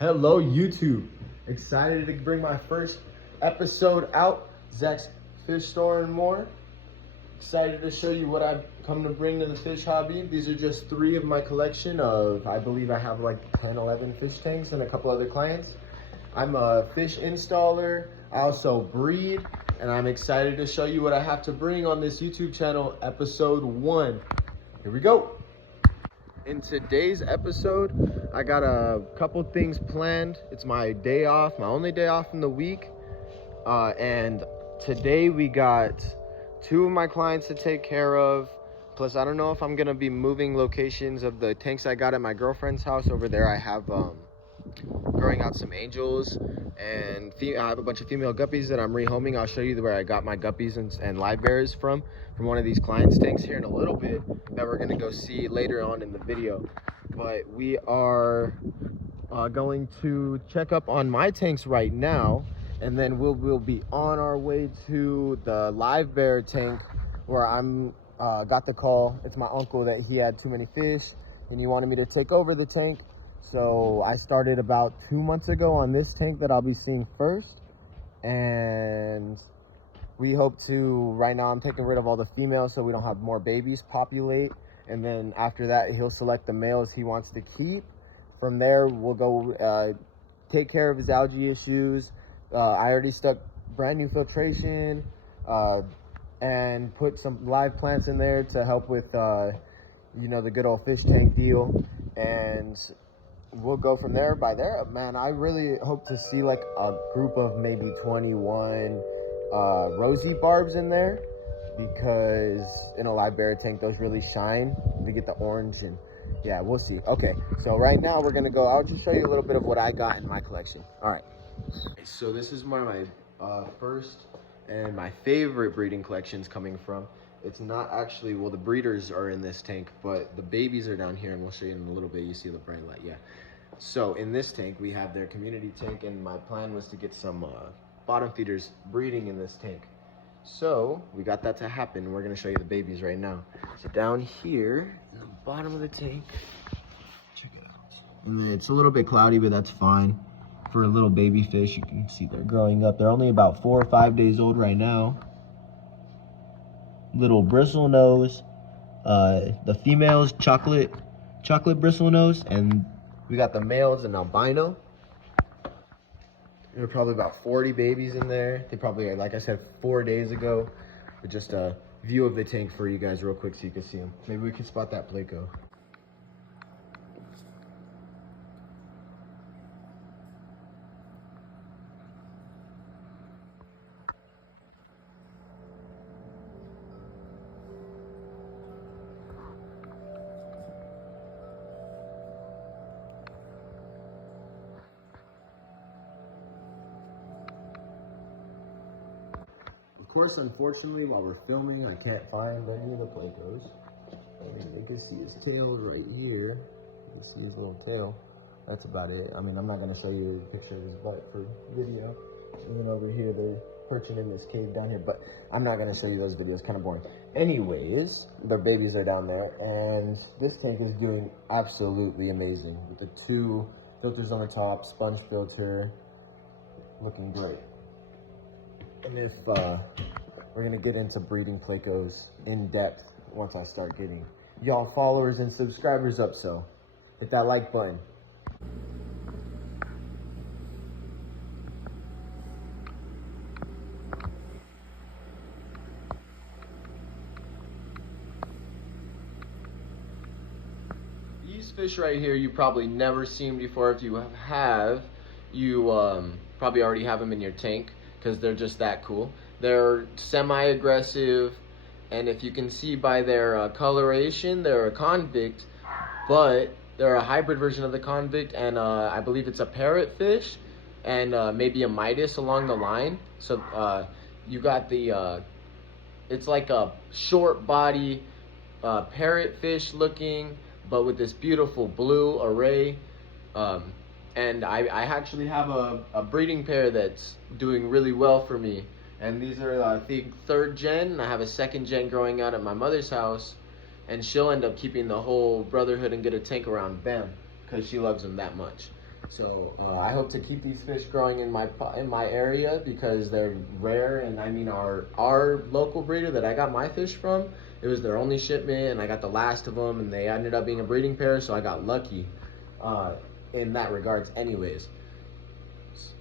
Hello YouTube, excited to bring my first episode out, Zach's Fish Store and More. Excited to show you what I've come to bring to the fish hobby. These are just 3 of my collection of, I believe I have like 10, 11 fish tanks and a couple other clients. I'm a fish installer, I also breed, and I'm excited to show you what I have to bring on this YouTube channel, episode 1. Here we go. In today's episode, I got a couple things planned. It's my day off, my only day off in the week. And today we got 2 of my clients to take care of. Plus, I don't know if I'm gonna be moving locations of the tanks I got at my girlfriend's house. Over there, I have growing out some angels, and I have a bunch of female guppies that I'm rehoming. I'll show you where I got my guppies and live bears from one of these clients' tanks here in a little bit that we're gonna go see later on in the video. But we are going to check up on my tanks right now, and then we'll be on our way to the live bear tank where I'm got the call. It's my uncle that he had too many fish and he wanted me to take over the tank. So I started about 2 months ago on this tank that I'll be seeing first, and we hope to, right now I'm taking rid of all the females so we don't have more babies populate, and then after that he'll select the males he wants to keep. From there we'll go take care of his algae issues. I already stuck brand new filtration and put some live plants in there to help with you know, the good old fish tank deal, and we'll go from there. By there, man, I really hope to see like a group of maybe 21 rosy barbs in there, because in a live bear tank those really shine. We get the orange, and yeah, we'll see. Okay, so right now we're gonna go. I'll just show you a little bit of what I got in my collection. All right, so this is one of my first and my favorite breeding collections coming from. It's not actually, well, the breeders are in this tank, but the babies are down here, and we'll show you in a little bit. You see the bright light, yeah. So in this tank, we have their community tank, and my plan was to get some bottom feeders breeding in this tank. So we got that to happen. We're gonna show you the babies right now. So down here in the bottom of the tank, check it out. And it's a little bit cloudy, but that's fine. For a little baby fish, you can see they're growing up. They're only about 4 or 5 days old right now. Little bristle nose. The females chocolate bristle nose, and we got the males an albino. There are probably about 40 babies in there. They probably are, like I said, 4 days ago. But just a view of the tank for you guys real quick so you can see them. Maybe we can spot that Placo. Of course, unfortunately, while we're filming, I can't find any of the Placos. And you can see his tail right here. You can see his little tail. That's about it. I mean, I'm not going to show you a picture of his butt for video. And then over here, they're perching in this cave down here. But I'm not going to show you those videos. Kind of boring. Anyways, their babies are down there. And this tank is doing absolutely amazing. With the 2 filters on the top, sponge filter. Looking great. And if we're gonna get into breeding Placos in depth once I start getting y'all followers and subscribers up, so hit that like button. These fish right here you probably never seen before. If you have, you probably already have them in your tank, because they're just that cool. They're semi-aggressive, and if you can see by their coloration, they're a convict, but they're a hybrid version of the convict, and I believe it's a parrotfish and maybe a Midas along the line. So you got the, it's like a short body parrotfish looking, but with this beautiful blue array. And I actually have a breeding pair that's doing really well for me. And these are, I think, 3rd gen, and I have a 2nd gen growing out at my mother's house. And she'll end up keeping the whole brotherhood and get a tank around them, because she loves them that much. So I hope to keep these fish growing in my area because they're rare. And I mean, our local breeder that I got my fish from, it was their only shipment, and I got the last of them, and they ended up being a breeding pair. So I got lucky in that regards, anyways.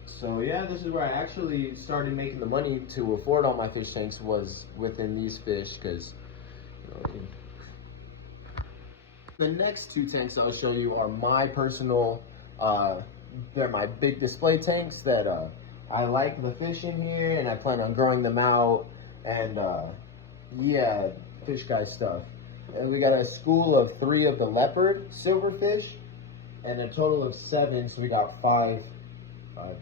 So yeah, this is where I actually started making the money to afford all my fish tanks, was within these fish, because the next two tanks I'll show you are my personal, they're my big display tanks that I like the fish in here, and I plan on growing them out, and yeah, fish guy stuff. And we got a school of 3 of the leopard silverfish, and a total of 7, so we got 5, 5,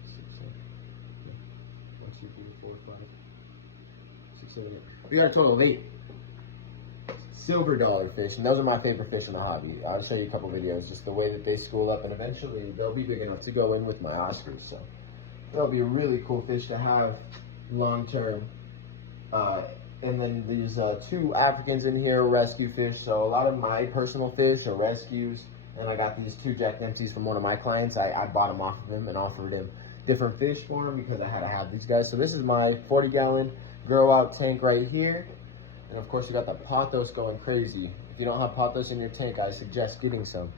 6, 7, 8. We got a total of 8 silver dollar fish, and those are my favorite fish in the hobby. I'll show you a couple videos, just the way that they school up, and eventually they'll be big enough to go in with my Oscars. So that'll be a really cool fish to have long term. And then these 2 Africans in here are rescue fish. So a lot of my personal fish are rescues. And I got these 2 Jack Dempseys from one of my clients. I bought them off of him and offered him different fish for him because I had to have these guys. So this is my 40-gallon grow out tank right here. And of course you got the pothos going crazy. If you don't have pothos in your tank, I suggest getting some.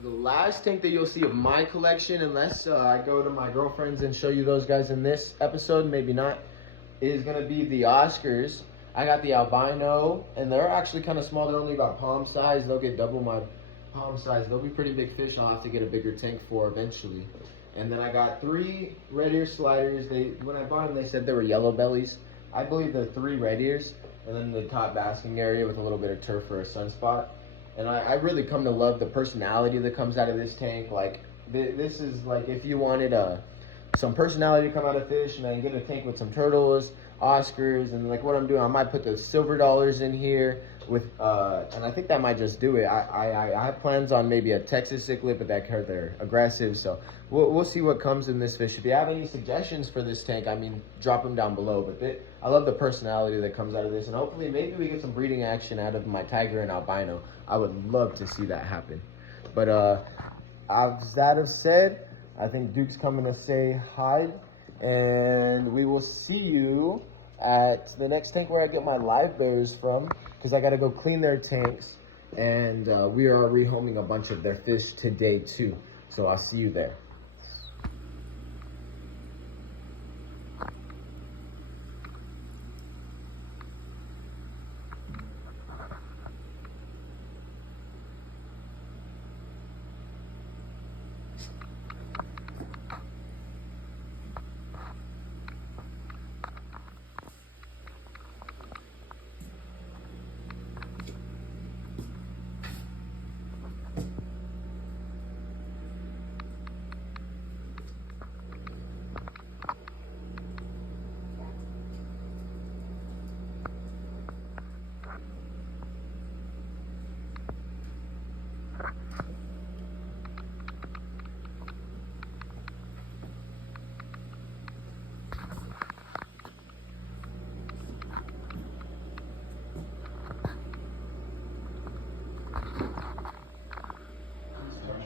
The last tank that you'll see of my collection, unless I go to my girlfriend's and show you those guys in this episode, maybe not, is gonna be the Oscars. I got the albino, and they're actually kind of small. They're only about palm size. They'll get double my palm size. They'll be pretty big fish. I'll have to get a bigger tank for eventually. And then I got 3 red ear sliders. When I bought them, they said they were yellow bellies. I believe they're 3 red ears, and then the top basking area with a little bit of turf for a sunspot. And I really come to love the personality that comes out of this tank. Like, this is like if you wanted some personality to come out of fish, and then get a tank with some turtles, Oscars, and like what I'm doing, I might put the silver dollars in here with, and I think that might just do it. I have plans on maybe a Texas cichlid, but they're aggressive, so we'll see what comes in this fish. If you have any suggestions for this tank, I mean, drop them down below. But I love the personality that comes out of this, and hopefully maybe we get some breeding action out of my tiger and albino. I would love to see that happen. But as that have said, I think Duke's coming to say hi, and we will see you at the next tank where I get my live bears from, because I got to go clean their tanks, and we are rehoming a bunch of their fish today too. So I'll see you there.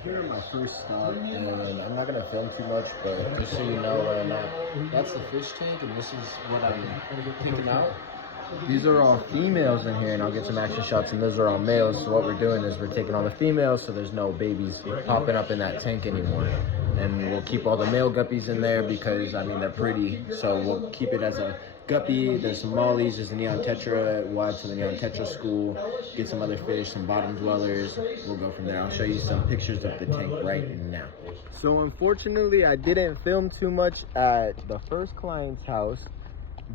Here are my first stop, and I'm not gonna film too much, but just so you know where I'm at, that's the fish tank, and this is what I'm picking out. These are all females in here, and I'll get some action shots, and those are all males. So what we're doing is we're taking all the females, so there's no babies popping up in that tank anymore. And we'll keep all the male guppies in there because, I mean, they're pretty, so we'll keep it as a guppy. There's some mollies, there's a neon tetra. We'll add to the neon tetra school, get some other fish, some bottom dwellers. We'll go from there. I'll show you some pictures of the tank right now. So unfortunately, I didn't film too much at the first client's house,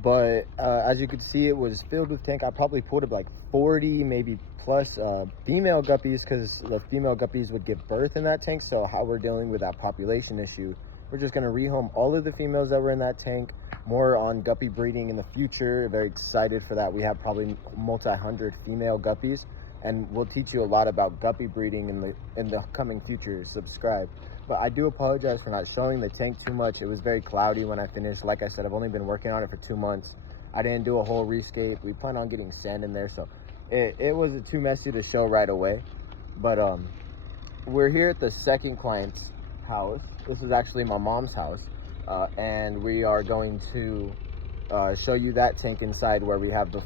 but as you can see, it was filled with tank. I probably pulled up like 40, maybe plus female guppies, because the female guppies would give birth in that tank. So how we're dealing with that population issue, we're just gonna rehome all of the females that were in that tank. More on guppy breeding in the future. Very excited for that. We have probably multi-hundred female guppies, and we'll teach you a lot about guppy breeding in the coming future. Subscribe. but I do apologize for not showing the tank too much. It was very cloudy when I finished. Like I said, I've only been working on it for 2 months. I didn't do a whole rescape. We plan on getting sand in there, so it was too messy to show right away. But we're here at the second client's house. This is actually my mom's house, and we are going to show you that tank inside, where we have the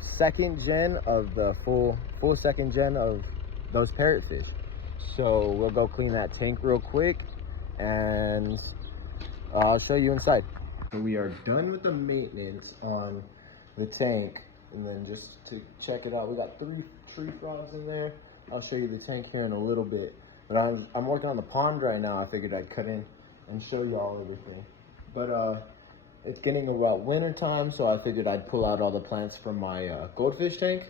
second gen of the full second gen of those parrotfish. So we'll go clean that tank real quick, and I'll show you inside. We are done with the maintenance on the tank, and then just to check it out, we got 3 tree frogs in there. I'll show you the tank here in a little bit, but I'm working on the pond right now. I figured I'd cut in and show you all everything. But it's getting about winter time, so I figured I'd pull out all the plants from my goldfish tank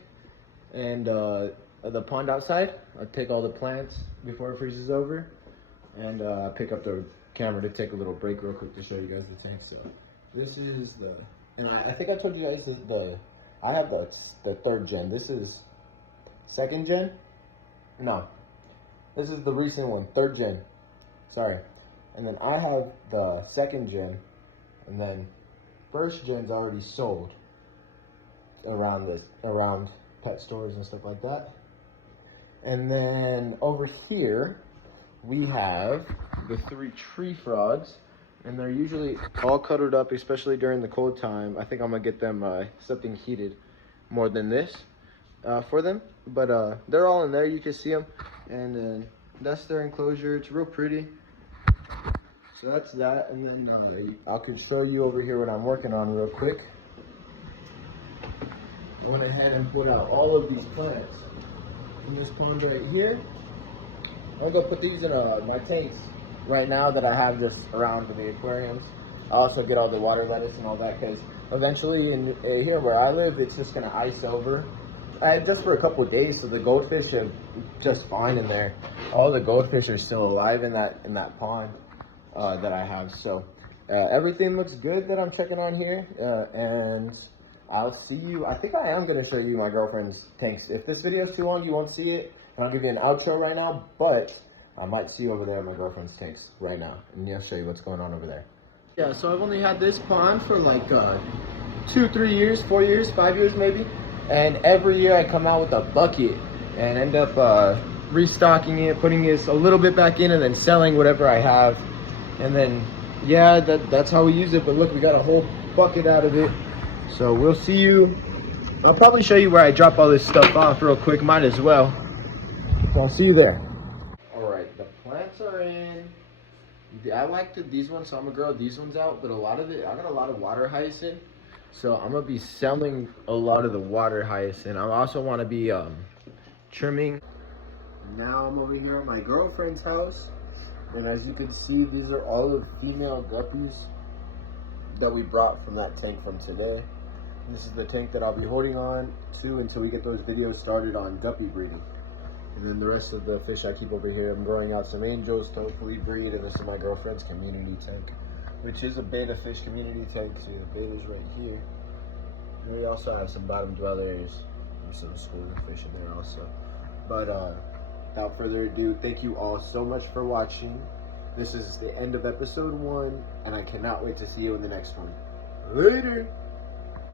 and the pond outside. I'd take all the plants before it freezes over, and pick up the camera to take a little break real quick to show you guys the tank. So this is the, and I think I told you guys I have the 3rd gen. This is 2nd gen. No, this is the recent one, 3rd gen. Sorry. And then I have the 2nd gen, and then 1st gen's already sold around pet stores and stuff like that. And then over here we have the 3 tree frogs, and they're usually all cuddled up, especially during the cold time. I think I'm gonna get them something heated more than this for them, but they're all in there. You can see them, and then that's their enclosure. It's real pretty. So that's that, and then I can show you over here what I'm working on real quick. I went ahead and put out all of these plants in this pond right here. I'm gonna put these in my tanks right now that I have just around the aquariums. I also get all the water lettuce and all that, because eventually in here where I live, it's just gonna ice over just for a couple of days, so the goldfish are just fine in there. All the goldfish are still alive in that pond that I have. So everything looks good that I'm checking on here, and I'll see you. I think I am going to show you my girlfriend's tanks. If this video is too long, you won't see it, and I'll give you an outro right now, but I might see you over there at my girlfriend's tanks right now, and I'll show you what's going on over there. Yeah, so I've only had this pond for like 2, 3 years, 4 years, 5 years maybe, and every year I come out with a bucket and end up restocking it, putting this a little bit back in, and then selling whatever I have. And then, yeah, that's how we use it. But look, we got a whole bucket out of it. So we'll see you. I'll probably show you where I drop all this stuff off real quick. Might as well. So I'll see you there. All right, the plants are in. I like these ones, so I'm gonna grow these ones out. But a lot of it, I got a lot of water hyacinth, so I'm gonna be selling a lot of the water hyacinth. I also want to be trimming. Now I'm over here at my girlfriend's house. And as you can see, these are all the female guppies that we brought from that tank from today. This is the tank that I'll be holding on to until we get those videos started on guppy breeding. And then the rest of the fish I keep over here, I'm growing out some angels to hopefully breed. And this is my girlfriend's community tank, which is a beta fish community tank. So the beta's right here. And we also have some bottom dwellers and some schooling fish in there also. But without further ado, thank you all so much for watching. This is the end of episode 1, and I cannot wait to see you in the next one. Later!